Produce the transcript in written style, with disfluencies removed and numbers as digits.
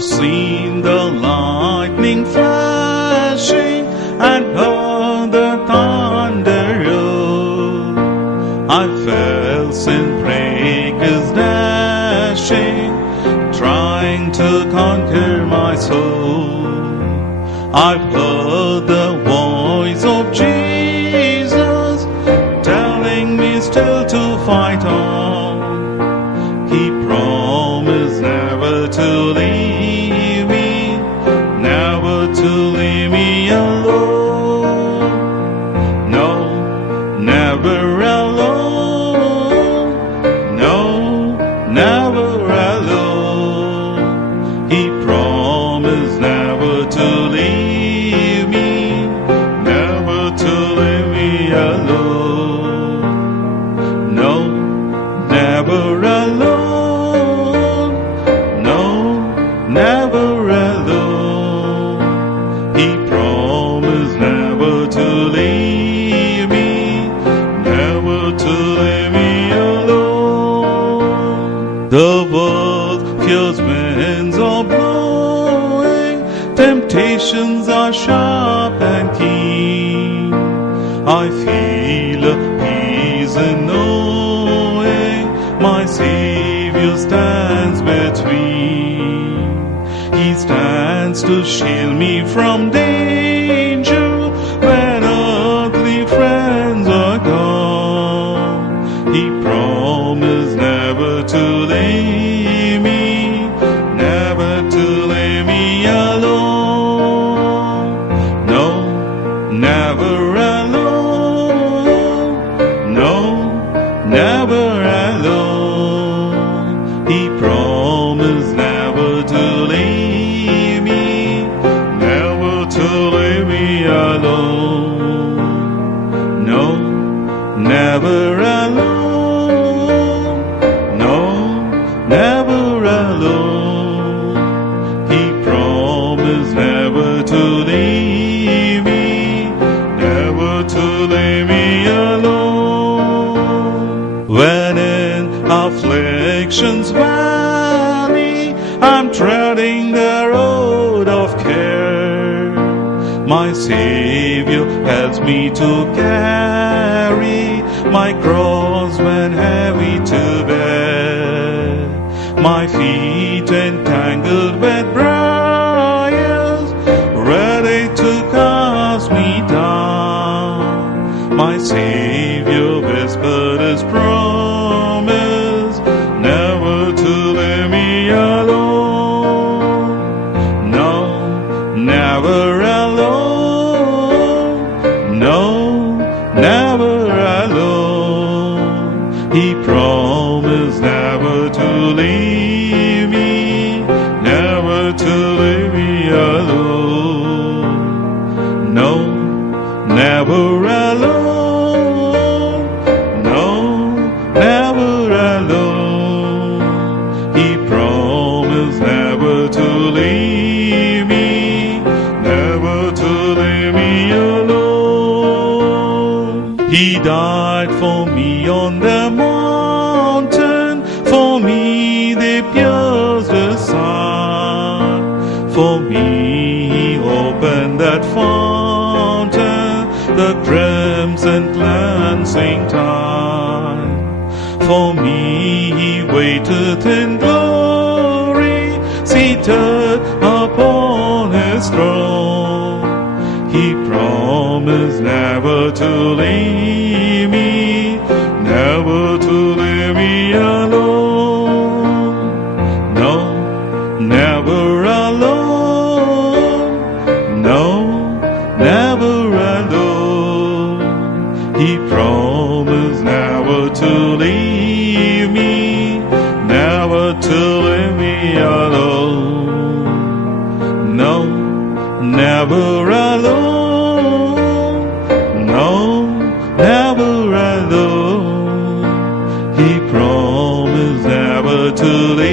I've seen the lightning flashing and heard the thunder roll. I felt sin breakers dashing, trying to conquer my soul. I've heard the voice of Jesus telling me still to fight on. He promised never to leave me, never to leave me alone. No, never alone. No, never alone. He promised never to leave me, never to leave me alone. No, never alone. No, never alone. He promised never to leave me, never to leave me alone. The world feels winds are blowing, temptations are sharp and keen. I feel a peace in knowing my Savior stands between. He stands to shield me from danger when earthly friends are gone. He promised never to leave me, never to leave me alone. No, never alone. No, never alone. He promised never to leave me, never to leave me alone. No, never alone. No, never alone. He promised never to leave me, never to leave me alone. When in affliction's valley I'm treading the road of care, my Savior helps me to carry my cross when heavy to bear. My feet entangled with briars, ready to cast me down. My Savior whispered His promise, never to leave me alone. No, never alone. No, never alone. He promised never to leave me, never to leave me alone. No, never alone. No, never alone. He promised never to leave me, never to leave me alone. He died for me on the mountain, for me they pierced His side. For me He opened that fountain, the crimson cleansing tide. For me He waited in glory, seated upon His throne. He promised never to leave me, never to leave me alone. No, never alone. No, never alone. He promised never to leave me, never to leave me alone. No, never alone. No, never alone. He promised never to leave